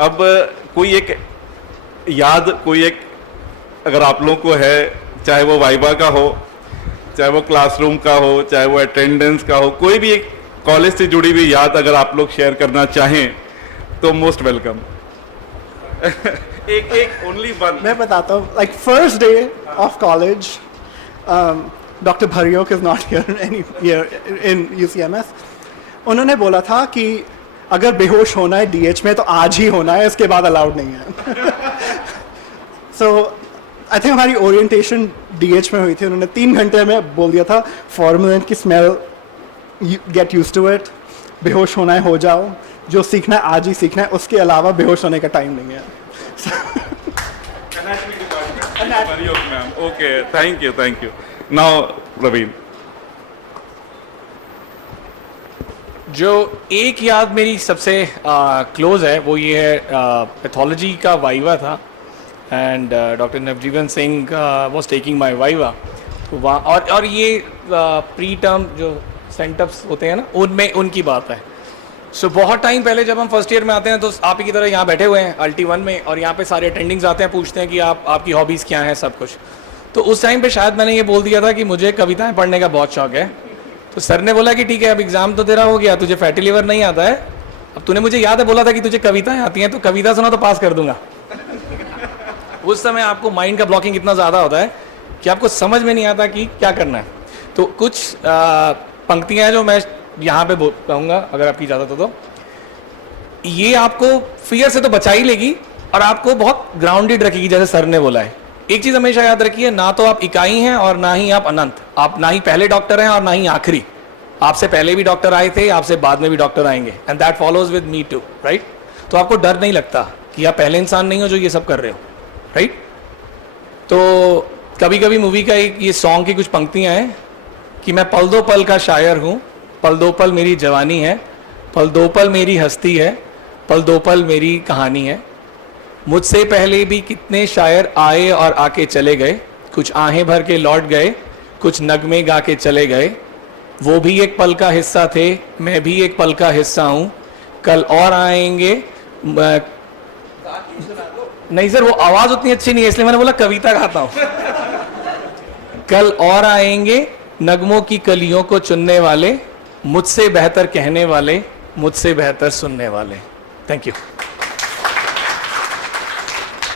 अब कोई एक याद, कोई एक अगर आप लोगों को है, चाहे वो वाइवा का हो, चाहे वो क्लासरूम का हो, चाहे वो अटेंडेंस का हो, कोई भी एक कॉलेज से जुड़ी हुई याद अगर आप लोग शेयर करना चाहें तो मोस्ट वेलकम। एक ओनली वन मैं बताता हूँ, like first day of college, doctor भरियोक is not here in UCMS। उन्होंने बोला था कि अगर बेहोश होना है DH में तो आज ही होना है, इसके बाद अलाउड नहीं है। सो आई थिंक हमारी ओरिएंटेशन DH में हुई थी, उन्होंने 3 घंटे में बोल दिया था फॉर्मुलेंट की smell, get use to it, बेहोश होना है हो जाओ, जो सीखना है आज ही सीखना है, उसके अलावा बेहोश होने का टाइम नहीं है। Okay, thank you. Now Praveen. जो एक याद मेरी सबसे क्लोज है वो ये है, पैथोलॉजी का वाइवा था and doctor Navjeevan Singh was taking my viva. तो वहाँ और ये प्री टर्म जो सेंटअप्स होते हैं ना, उनमें उनकी बात है। सो बहुत टाइम पहले जब हम फर्स्ट ईयर में आते हैं तो आप ही की तरह यहाँ बैठे हुए हैं अल्टी 1 में, और यहाँ पे सारे अटेंडिंग्स आते हैं, पूछते हैं कि आपकी हॉबीज़ क्या हैं, सब कुछ। तो उस टाइम पे शायद मैंने ये बोल दिया था कि मुझे कविताएं पढ़ने का बहुत शौक है। तो सर ने बोला कि ठीक है, अब एग्जाम तो तेरा हो गया, तुझे फैटी लिवर नहीं आता है, अब तूने मुझे याद है बोला था कि तुझे कविताएं आती हैं, तो कविता सुना तो पास कर दूंगा। उस समय आपको माइंड का ब्लॉकिंग इतना ज़्यादा होता है कि आपको समझ में नहीं आता कि क्या करना है। तो कुछ पंक्तियाँ हैं जो मैं यहाँ पे कहूँगा, अगर आपकी इजाज़त हो तो। ये आपको फियर से तो बचा ही लेगी और आपको बहुत ग्राउंडेड रखेगी, जैसे सर ने बोला है। एक चीज़ हमेशा याद रखिए, ना तो आप इकाई हैं और ना ही आप अनंत। आप ना ही पहले डॉक्टर हैं और ना ही आखिरी। आपसे पहले भी डॉक्टर आए थे, आपसे बाद में भी डॉक्टर आएंगे, and that follows with me too, right. तो आपको डर नहीं लगता कि आप पहले इंसान नहीं हो जो ये सब कर रहे हो, राइट। तो कभी कभी मूवी का एक ये सॉन्ग की कुछ पंक्तियाँ हैं कि मैं पल दो पल का शायर हूँ, पल दो पल मेरी जवानी है, पल दो पल मेरी हस्ती है, पल दो पल मेरी कहानी है। मुझसे पहले भी कितने शायर आए और आके चले गए, कुछ आहें भर के लौट गए, कुछ नगमे गा के चले गए। वो भी एक पल का हिस्सा थे, मैं भी एक पल का हिस्सा हूँ, कल और आएंगे। नहीं सर, वो आवाज़ उतनी अच्छी नहीं है, इसलिए मैंने बोला कविता गाता हूँ। कल और आएंगे नगमों की कलियों को चुनने वाले, मुझसे बेहतर कहने वाले, मुझसे बेहतर सुनने वाले। Thank you.